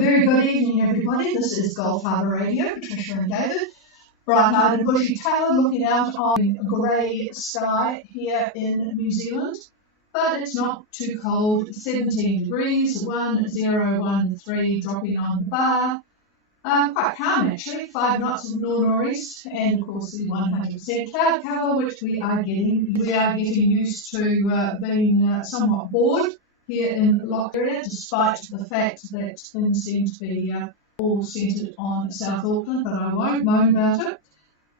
very good evening, everybody. This is Gulf Harbour Radio, Patricia and David. Bright-eyed and bushy tailed, looking out on grey sky here in New Zealand. But it's not too cold, 17 degrees, 1013 dropping on the bar. Quite calm actually, 5 knots of north-northeast, and of course the 100% cloud cover, which we are getting. We are getting used to being somewhat bored here in Lock area, despite the fact that things seem to be all centred on South Auckland, but I won't moan about it.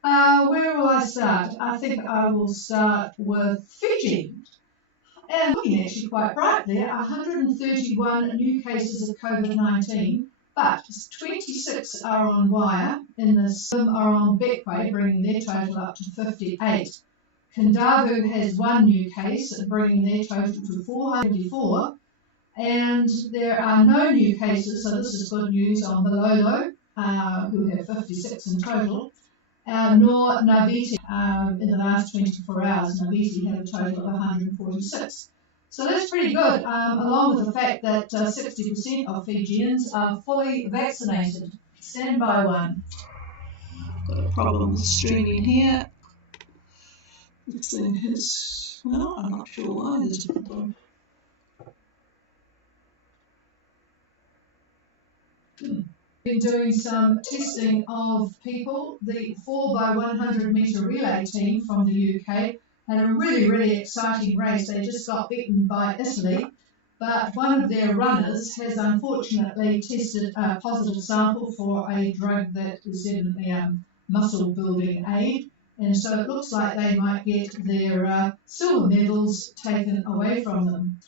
Where will I start? I think I will start with Fiji. And looking actually quite bright there, 131 new cases of COVID-19, but 26 are on wire, and some are on Beckway, bringing their total up to 58. Kandavu has 1 new case, bringing their total to 404, and there are no new cases, so this is good news on Malolo, who have 56 in total, nor Naviti in the last 24 hours. Naviti had a total of 146. So that's pretty good, along with the fact that 60% of Fijians are fully vaccinated. Stand by one. Got a problem with streaming here. This thing has, well, I'm not sure why there's a problem. Been doing some testing of people. The 4x100 metre relay team from the UK had a really exciting race. They just got beaten by Italy, but one of their runners has unfortunately tested a positive sample for a drug that is evidently a muscle building aid. And so it looks like they might get their silver medals taken away from them.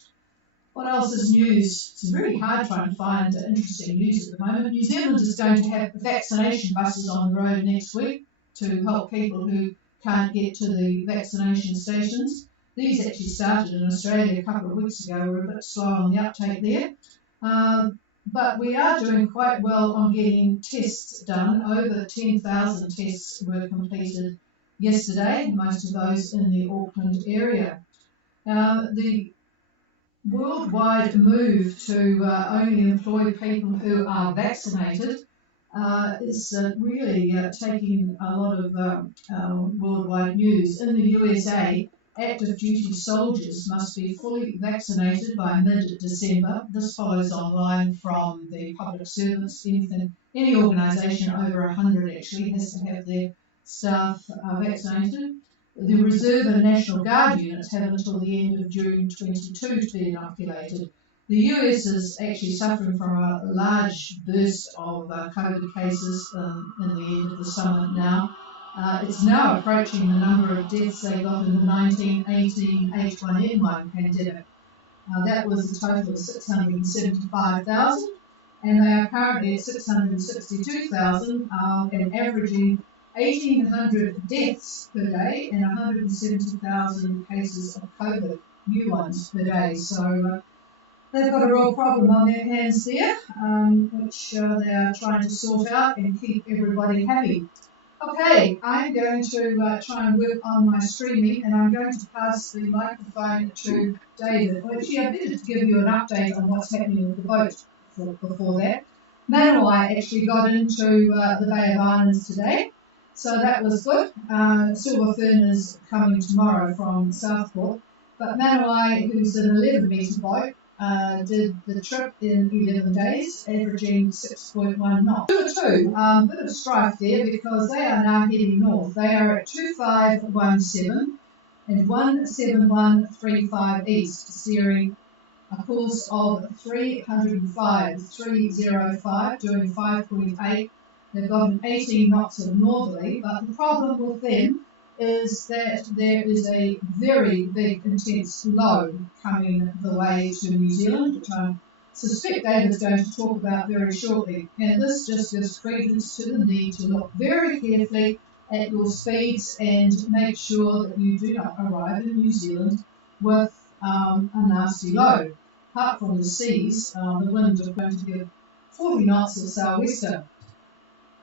What else is news? It's very hard trying to find interesting news at the moment. New Zealand is going to have vaccination buses on the road next week to help people who can't get to the vaccination stations. These actually started in Australia a couple of weeks ago. We're a bit slow on the uptake there. But we are doing quite well on getting tests done. Over 10,000 tests were completed yesterday, most of those in the Auckland area. The worldwide move to only employ people who are vaccinated is really taking a lot of worldwide news. In the USA, active duty soldiers must be fully vaccinated by mid-December. This follows online from the public servants. Any organisation over 100 actually has to have their staff vaccinated. The Reserve and National Guard units have until the end of June 22 to be inoculated. The US is actually suffering from a large burst of COVID cases in the end of the summer now. It's now approaching the number of deaths they got in the 1918 H1N1 pandemic. That was a total of 675,000, and they are currently at 662,000 and averaging 1,800 deaths per day and 170,000 cases of COVID, new ones per day. So they've got a real problem on their hands there, which they are trying to sort out and keep everybody happy. Okay, I'm going to try and work on my streaming, and I'm going to pass the microphone to David. Well, actually, I better give you an update on what's happening with the boat before that. Manawai actually got into the Bay of Islands today. So that was good. Silver Fern is coming tomorrow from Southport. But Manawai, who's an 11-metre boat, did the trip in 11 days, averaging 6.1 knots. 2-2, bit of strife there because they are now heading north. They are at 2517 and 17135 east, steering a course of 305, doing 5.8. They've got an 18 knots of northerly, but the problem with them is that there is a very big, intense low coming the way to New Zealand, which I suspect David's going to talk about very shortly. And this just gives credence to the need to look very carefully at your speeds and make sure that you do not arrive in New Zealand with a nasty low. Apart from the seas, the winds are going to give 40 knots of sou'wester.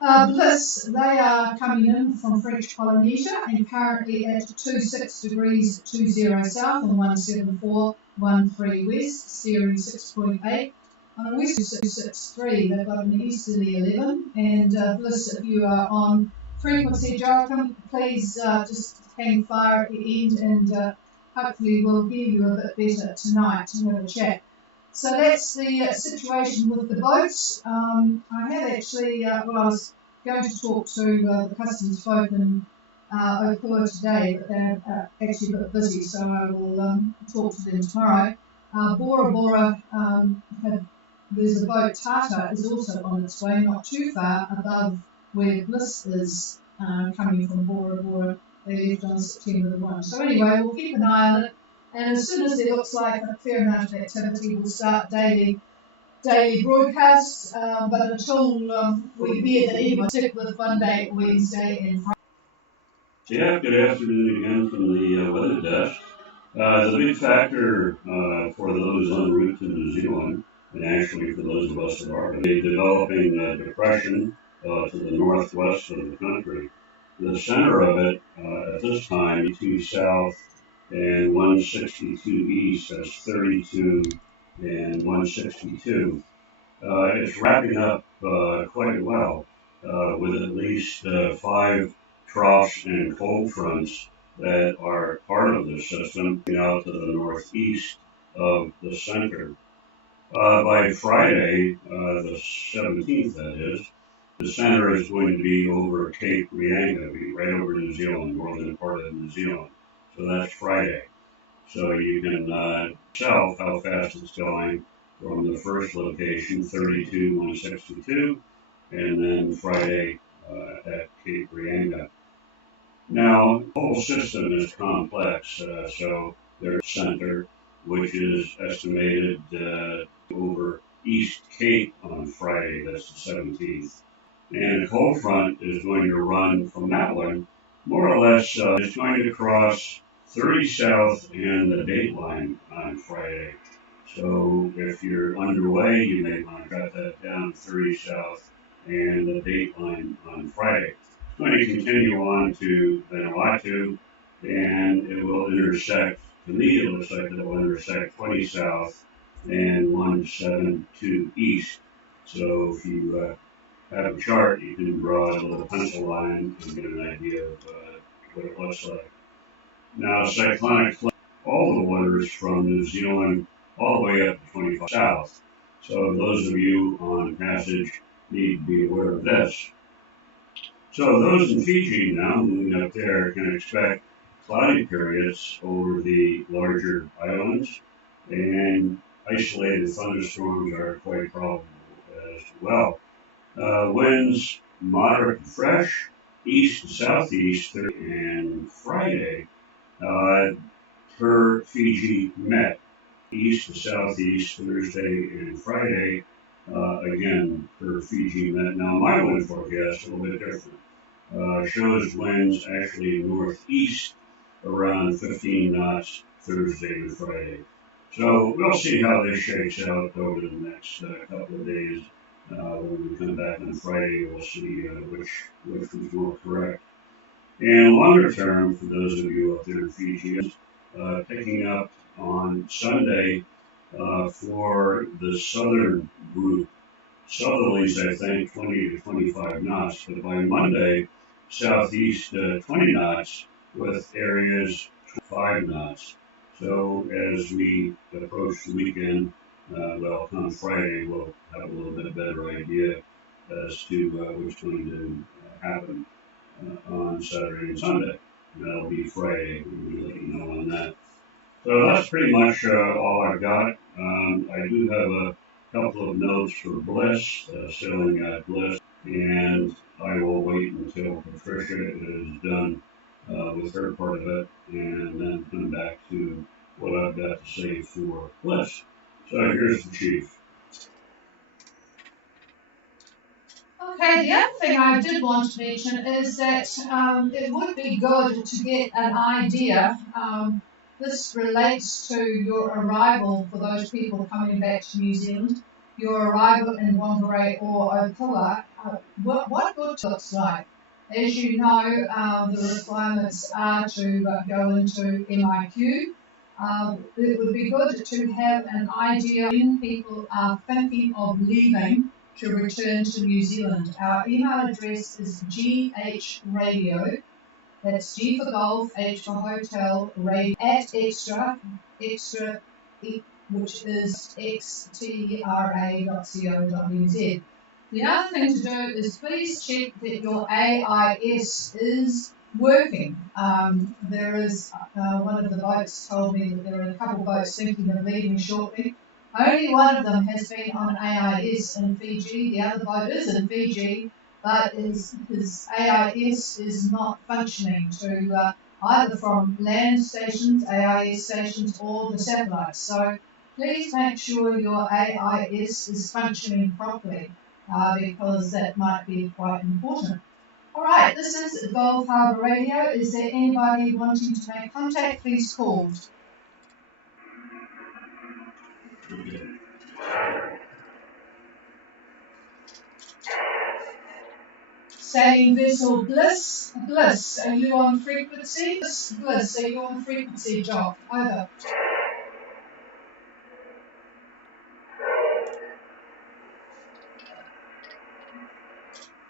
Bliss, they are coming in from French Polynesia and currently at 26 degrees 20 south and 17413 west, steering 6.8. On a west 263, they've got an easterly 11, and Bliss, if you are on frequency, Joachim, please just hang fire at the end, and hopefully we'll hear you a bit better tonight and have a chat. So that's the situation with the boats. I have actually, I was going to talk to the customs folk in Okua today, but they're actually a bit busy, so I will talk to them tomorrow. Bora Bora, there's a boat, Tata, is also on its way, not too far above where Bliss is, coming from Bora Bora. They left on September the 1. So anyway, we'll keep an eye on it, and as soon as there looks like a fair amount of activity, we'll start daily broadcasts, but until we hear that anyone stick with Monday, Wednesday and Friday. Yeah, good afternoon again from the weather desk. The big factor for those en route to New Zealand, and actually for those of us that are, a developing depression to the northwest of the country. The center of it at this time, 82 south and 162 east, that's 32 and 162. It's wrapping up quite well with at least 5 troughs and cold fronts that are part of the system out to the northeast of the center. By Friday, the 17th, that is, the center is going to be over Cape Reinga, right over New Zealand, northern part of New Zealand. So that's Friday. So you can tell how fast it's going from the first location, 32, 162, and then Friday at Cape Reinga. Now, the whole system is complex, so there's center, which is estimated over East Cape on Friday, that's the 17th. And the cold front is going to run from that one, more or less, it's going to cross 30 south and the dateline on Friday. So if you're underway, you may want to cut that down 30 south and the dateline on Friday. It's going to continue on to Vanuatu, and it will intersect, to me it looks like it will intersect 20 south and 172 east. So if you have a chart, you can draw a little pencil line and get an idea of what it looks like. Now, cyclonic flow, all the waters from New Zealand all the way up to 25 south. So those of you on passage need to be aware of this. So those in Fiji now, moving up there, can expect cloudy periods over the larger islands, and isolated thunderstorms are quite probable as well. Winds moderate to fresh, east to southeast, and Friday per Fiji Met, east to southeast Thursday and Friday, again per Fiji Met. Now my wind forecast is a little bit different. Shows winds actually northeast around 15 knots Thursday and Friday. So we'll see how this shakes out over the next couple of days. When we come back on Friday, we'll see which was more correct. And longer term, for those of you up there in Fiji, picking up on Sunday for the southern group. Southerlies, I think, 20 to 25 knots, but by Monday, southeast 20 knots with areas 5 knots. So as we approach the weekend, well, come Friday, we'll have a little bit better idea as to what's going to happen on Saturday and Sunday. And that'll be Friday. We'll let you know on that. So that's pretty much all I've got. I do have a couple of notes for Bliss, sailing at Bliss, and I will wait until Patricia is done with her part of it, and then come back to what I've got to say for Bliss. So here's the chief. Okay, the other thing I did want to mention is that it would be good to get an idea. This relates to your arrival for those people coming back to New Zealand, your arrival in Whangarei or Okua, what good looks like. As you know, the requirements are to go into MIQ. it would be good to have an idea when people are thinking of leaving to return to New Zealand. Our email address is ghradio, that's G for golf, H for hotel, radio, at extra, which is xtra.co.nz. The other thing to do is please check that your AIS is working. There is one of the boats told me that there are a couple of boats thinking of leaving shortly. Only one of them has been on AIS in Fiji. The other boat is in Fiji, but his AIS is not functioning to either from land stations, AIS stations, or the satellites. So please make sure your AIS is functioning properly because that might be quite important. All right, this is Gulf Harbour Radio. Is there anybody wanting to make contact? Please call. Saying vessel Bliss. Bliss, are you on frequency? Bliss, are you on frequency, Jock? Over.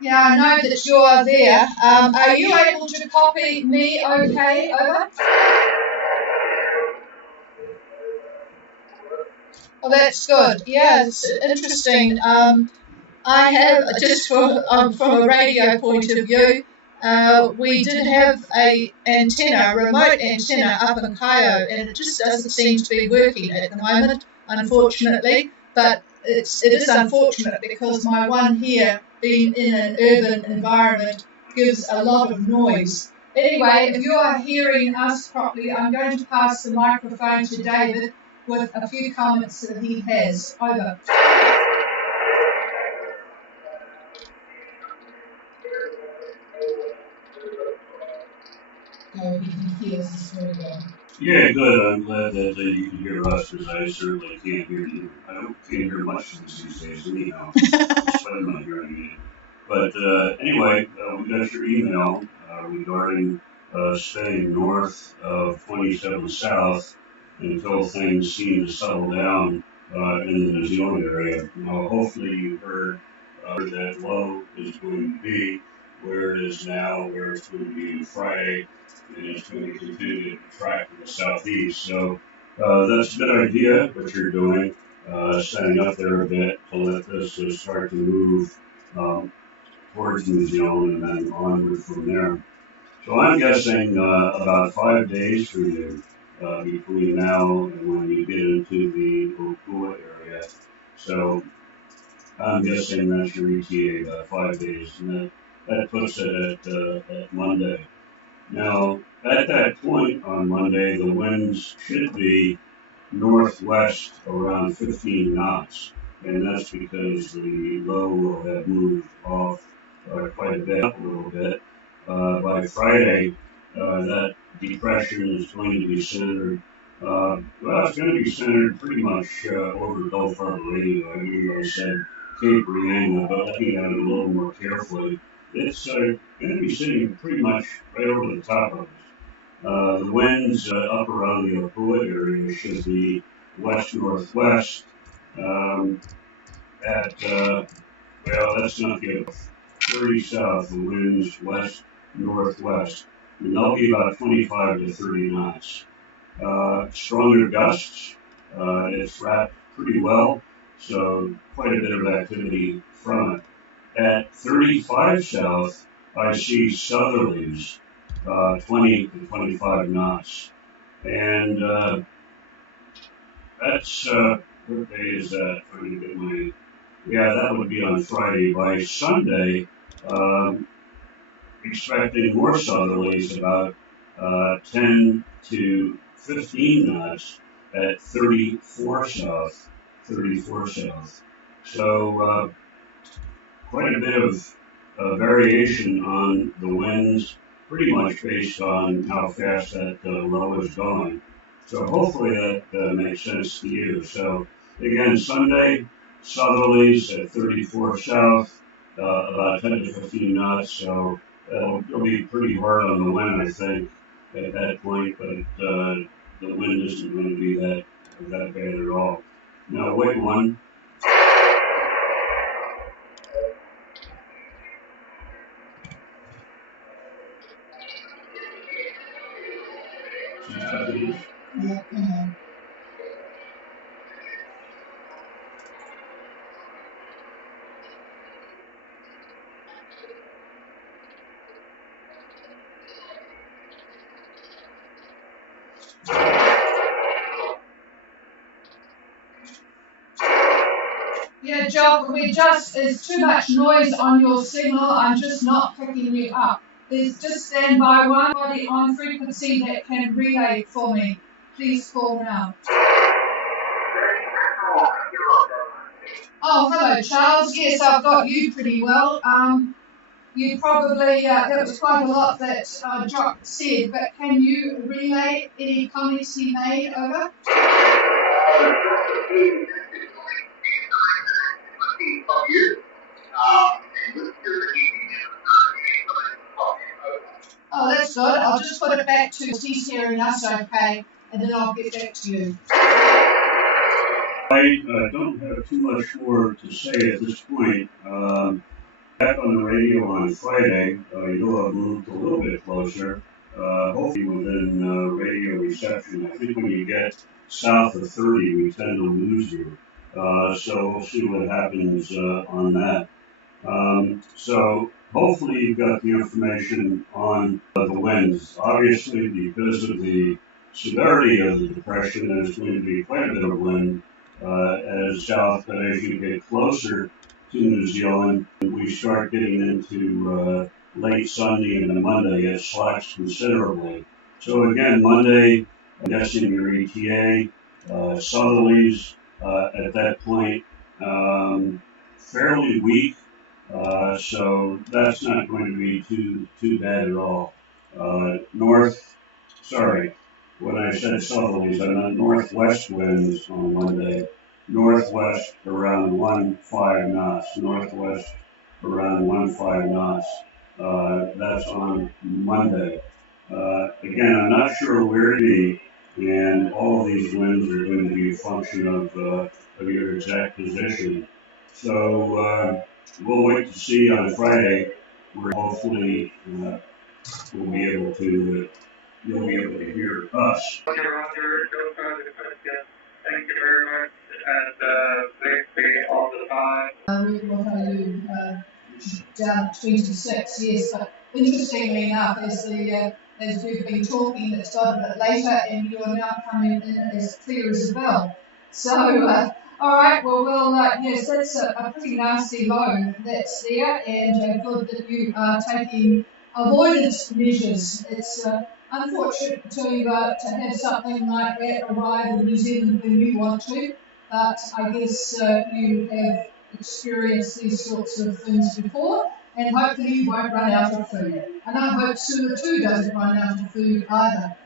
Yeah, I know that you are there. Are you able to copy me okay? Over. Oh, that's good. Yeah, it's interesting. I have, just from a radio point of view, we did have a remote antenna up in Cairo, and it just doesn't seem to be working at the moment, unfortunately. But it is unfortunate because my one here, being in an urban environment, gives a lot of noise. Anyway, if you are hearing us properly, I'm going to pass the microphone to David with a few comments that he has. Over. No, he hears us very well. Yeah, good. I'm glad that you can hear us because I certainly can't hear you. I can't hear much these days, anyhow, despite my hearing aid. But anyway, we got your email regarding staying north of 27 South until things seem to settle down in the New Zealand area. Now, hopefully you heard where that low is going to be, where it is now, where it's going to be Friday, and it's going to continue to track in the southeast. So that's a good idea what you're doing, setting up there a bit to let this start to move towards New Zealand and then onward from there. So I'm guessing about 5 days for you between now and when you get into the Opua area. So I'm guessing that's your ETA about 5 days, and that puts it at Monday. Now, at that point on Monday, the winds should be northwest around 15 knots, and that's because the low will have moved off quite a bit, up a little bit. By Friday, that depression is going to be centered. It's going to be centered pretty much over Gulf Harbor Radio. I remember I said Cape Reinga, but looking at it a little more carefully, it's going to be sitting pretty much right over the top of us. The winds up around the Opua area should be west-northwest at, that's not good. 30 south, the winds west-northwest, and they'll be about 25 to 30 knots. Stronger gusts, it's wrapped pretty well, so quite a bit of activity from it. At 35 south, I see southerlies, 20 to 25 knots. And that's, what day is that? Trying to get my, that would be on Friday. By Sunday, expecting more southerlies, about 10 to 15 knots at 34 south, 34 south. So quite a bit of variation on the winds, pretty much based on how fast that low is going. So hopefully that makes sense to you. So again, Sunday, southerlies at 34 south, about 10 to 15 knots. So it'll be pretty hard on the wind, I think, at that point. But the wind isn't going to be that bad at all. Now, wait one. Yeah, come on. Yeah, Jock, there's too much noise on your signal. I'm just not picking you up. There's just stand by one body on frequency that can relay for me. Please call now. Oh, hello, Charles. Yes, I've got you pretty well. You probably, that was quite a lot that Jock said, but can you relay any comments he made over? Oh, that's good. I'll just put it back to he's hearing us okay, and then I'll get back to you. I don't have too much more to say at this point. Back on the radio on Friday, you'll have moved a little bit closer, hopefully within radio reception. I think when you get south of 30, we tend to lose you. So we'll see what happens on that. So hopefully you've got the information on the winds. Obviously, because of the severity of the depression, there's going to be quite a bit of wind as south, but as you get closer to New Zealand, we start getting into late Sunday and then Monday, it slacks considerably. So again, Monday, I'm guessing your ETA, southerlies at that point, fairly weak. So that's not going to be too bad at all. When I said southerlies, I meant northwest winds on Monday. Northwest around 1.5 knots. Northwest around 1.5 knots. That's on Monday. Again, I'm not sure where to be, and all of these winds are going to be a function of your exact position. So we'll wait to see on Friday, where hopefully we'll be able to, you'll be able to hear us. Roger, no further questions. Thank you very much, and please be on the line. What are you, down at 26, yes, but interestingly enough, as we've been talking, it's got a bit later, and you're now coming in as clear as a bell. So, all right, well, yes, that's a pretty nasty low that's there, and good that you are taking avoidance measures. It's unfortunate to have something like that arrive in New Zealand when you want to, but I guess you have experienced these sorts of things before, and hopefully you won't run out of food. And I hope Sula too doesn't run out of food either.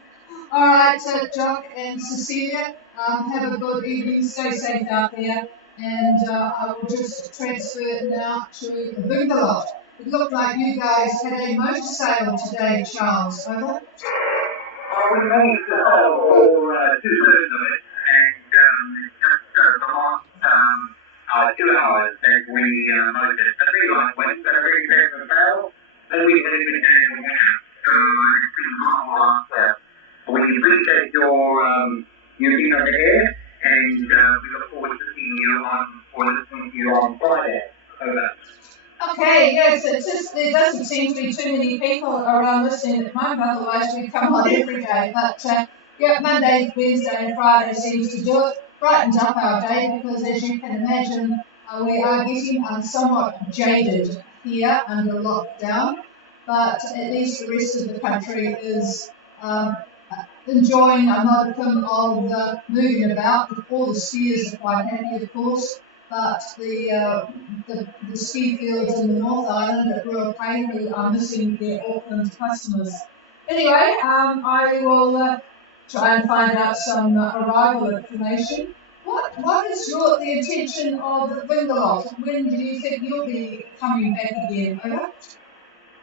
All right, Jock and Cecilia, have a good evening. Stay safe out there, and I will just transfer now to the Vingalot. It looked like you guys had a motor sale today, Charles. Over. We managed to sell for 2/3 of it, and just the last 2 hours that we motored the big line went, but every day for sale, then we had even day for winter. So it's been a long last we appreciate your being over here, and we look forward to seeing you or listening to you on Friday. Over. Okay, yes, it's just there doesn't seem to be too many people around listening at the moment, otherwise we come on every day. But yeah, Monday, Wednesday and Friday seems to do it, brightens up our day because as you can imagine, we are getting somewhat jaded here under lockdown, but at least the rest of the country is enjoying a modicum of moving about. All the skiers are quite happy, of course, but the ski fields in the North Island at Ruapaine who are missing their Auckland customers. Anyway, I will try and find out some arrival information. What is the intention of Vingalot? When do you think you'll be coming back again? Over?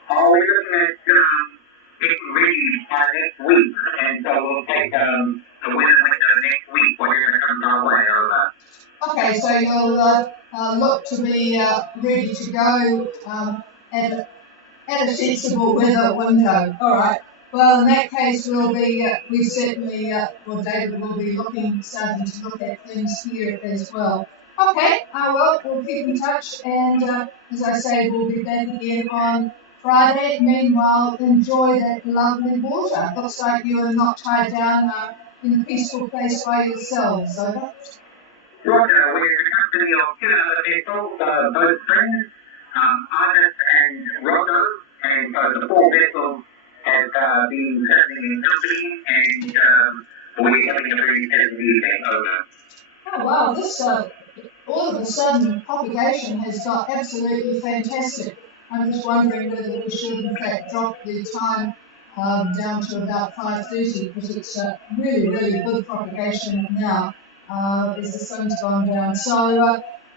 We're looking at it reads next week, and so we'll take the winter window next week, whatever comes our way. Okay, so you'll look to be ready to go at a sensible weather window. All right. Well, in that case, we certainly, well, David will be starting to look at things here as well. Okay, well, we'll keep in touch, and as I say, we'll be back again on Friday. Meanwhile, enjoy that lovely water. Looks like you are not tied down in a peaceful place by yourselves, over. Roger, we're the company of two other vessels, both friends, Artis and Rocco, and so the four vessels have been sailing in company, and we're having a very pleasant evening. Over. Oh wow, this all of a sudden propagation has got absolutely fantastic. I'm just wondering whether we should in fact drop the time down to about 5:30 because it's really, really good propagation now as the sun's gone down. So,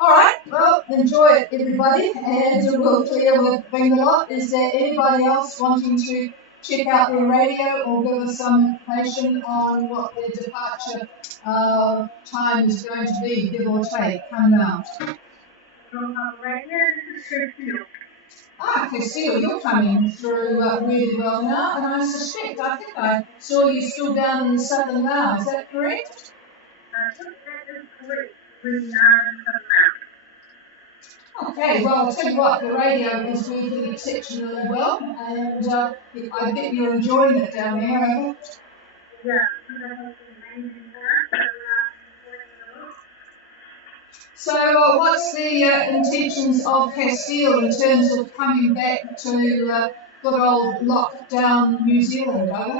all right, well, enjoy it, everybody, and we'll clear with Bangalore. Is there anybody else wanting to check out their radio or give us some information on what their departure time is going to be, give or take? Come now. Cecile, you're coming through really well now, and I think I saw you still down in the southern Lao. Is that correct? That is correct. Okay, well, I'll tell you what, the radio is working exceptionally well, and I bet you're enjoying it down there, over. So, what's the intentions of Castile in terms of coming back to good old lockdown New Zealand, over?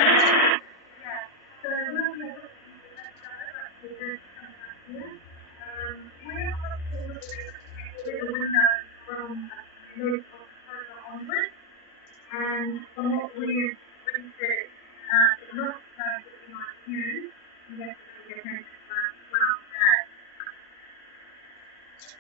And from what we've researched, it's not going to be my view. You have to be attentive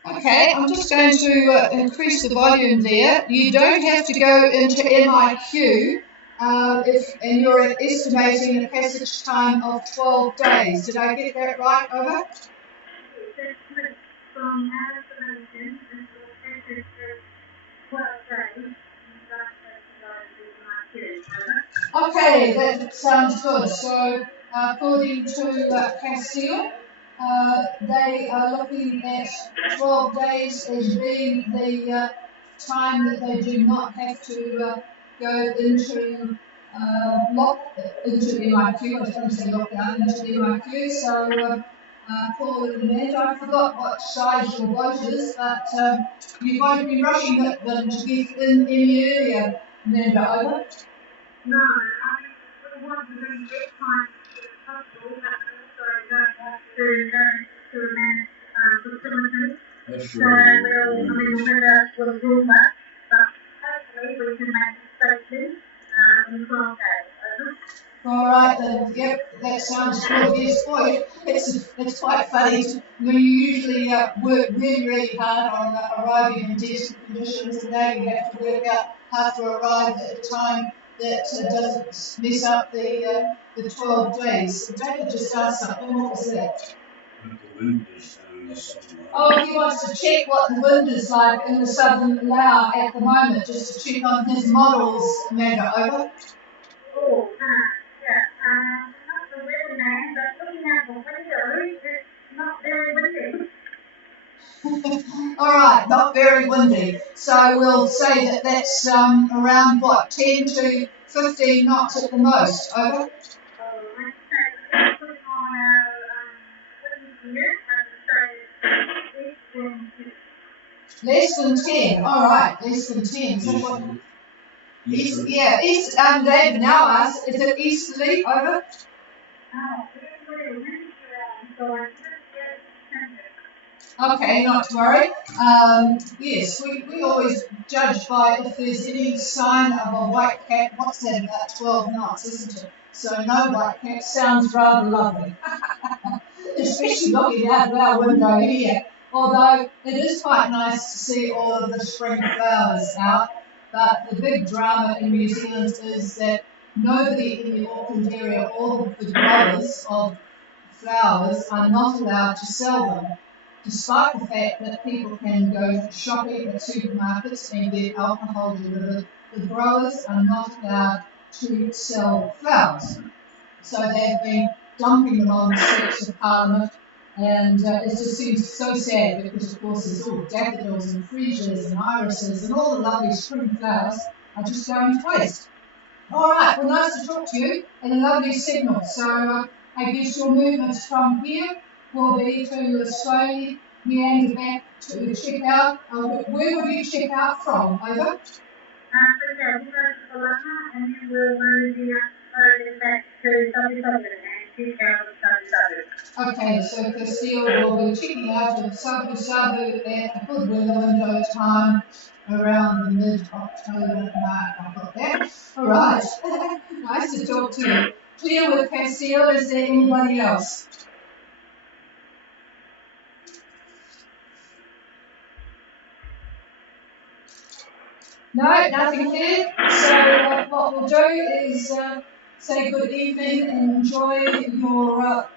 to Okay, I'm just going to increase the volume there. You don't have to go into MIQ and you're estimating a passage time of 12 days. Did I get that right, over? From our estimation, this will take 12 days. Okay, that sounds good. So, according to Castile, they are looking at 12 days as being the time that they do not have to go into into MIQ. I was going to say lockdown, into MIQ. So, Paul and Amanda, I forgot what size your boat is, but you won't be rushing them to get in any earlier, Amanda, over. No, we want to bring this time as possible, but also don't want to manage facilities. That's So really we'll rule that, but hopefully we can make it safely in 12 days. Over. All right then. Yep, that sounds good. Yes, boy, it's quite funny. We usually work really, really hard on arriving in decent conditions, and now you have to work out how to arrive at a time that doesn't mess up the 12 days. So David just asked something. What was that? the wind is in the southern Oh, he wants to check what the wind is like in the southern Lao at the moment, just to check on his models, Amanda, over. Oh, not the weatherman, but looking at the window, it's not very windy. All right, not very windy. So we'll say that that's around what, 10 to 15 knots at the most. Over. Less than 10. All right, less than 10. So what? East, yeah, east. David now asks, is it easterly? Over. Okay, not to worry. Yes, we always judge by if there's any sign of a white cap. What's that, about 12 knots, isn't it? So no white cap sounds rather lovely. Especially looking out of our window here. Although it is quite nice to see all of the spring flowers out. But the big drama in New Zealand is that nobody in the Auckland area, all of the growers of flowers, are not allowed to sell them, despite the fact that people can go shopping at supermarkets and get alcohol delivered. The growers are not allowed to sell flowers. So they've been dumping them on the steps of Parliament, and it just seems so sad because, of course, there's all daffodils and freesias and irises and all the lovely spring flowers are just going to waste. All right, well, nice to talk to you and a lovely signal. So I guess your movements from here will be to slowly meander back to check out. Where will you check out from? Over? And then we'll move back to W and Okay, so Castile will be checking out of Sabu Sabu at a good window time around the mid-October mark. I've got that. All right. Nice to talk to you. Clear with Castile. Is there anybody else? No, nothing here. So what we'll do is say good evening and enjoy your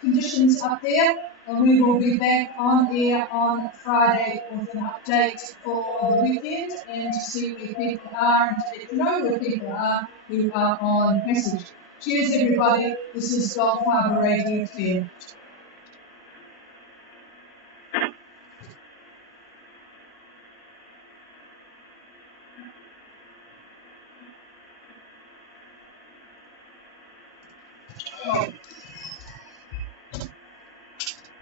conditions up there. And we will be back on air on Friday with an update for the weekend and to see where people are and to let you know where people are who are on message. Cheers everybody. This is Gulf Harbour Radio Clear.